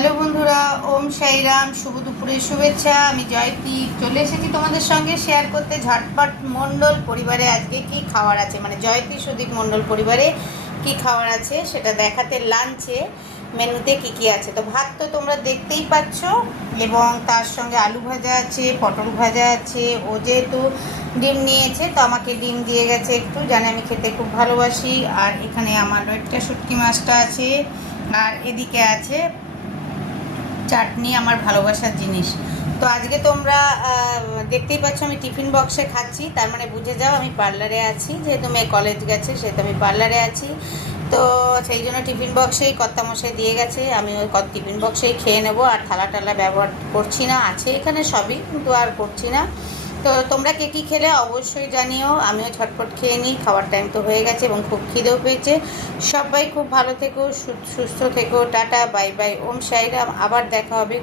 Hello বন্ধুরা, ওম সাইরাম, শুভ দুপুরের শুভেচ্ছা। আমি জয়তি চলে এসেছি তোমাদের সঙ্গে শেয়ার করতে ঝটপট মণ্ডল পরিবারে আজকে কি খাবার আছে, মানে জয়তি সুদীপ মণ্ডল পরিবারে কি খাবার আছে সেটা দেখাতে। লাঞ্চে মেনুতে কি কি আছে, তো ভাত তো তোমরা দেখতেই পাচ্ছ, এবং তার সঙ্গে আলু ভাজা আছে, পটল ভাজা আছে। ও যেহেতু ডিম নিয়েছে তো আমাকে ডিম দিয়ে গেছে একটু, জানে আমি খেতে খুব ভালোবাসি। আর এখানে আমার একটা শুটকি মাছটা আছে, আর এদিকে আছে চাটনি, আমার ভালোবাসার জিনিস। তো আজকে তোমরা দেখতেই পাচ্ছ আমি টিফিন বক্সে খাচ্ছি, তার মানে বুঝে যাও আমি পার্লারে আছি। যেহেতু মেয়ে কলেজ গেছে সেহেতু আমি পার্লারে আছি, তো সেই জন্য টিফিন বক্সেই কর্তামশাই দিয়ে গেছে, আমি ওই টিফিন বক্সেই খেয়ে নেবো। আর থালা টালা ব্যবহার করছি না, আছে এখানে সবই, কিন্তু আর করছি না। তো তোমরা কে কী খেলে অবশ্যই জানিও, আমিও ঝটপট খেয়ে নিই, খাওয়ার টাইম তো হয়ে গেছে এবং খুব খিদেও পেয়েছে। সবাই খুব ভালো থেকো, সুস্থ থেকো, টাটা, বাই বাই, ওম সাইরাম। আবার দেখা হবে।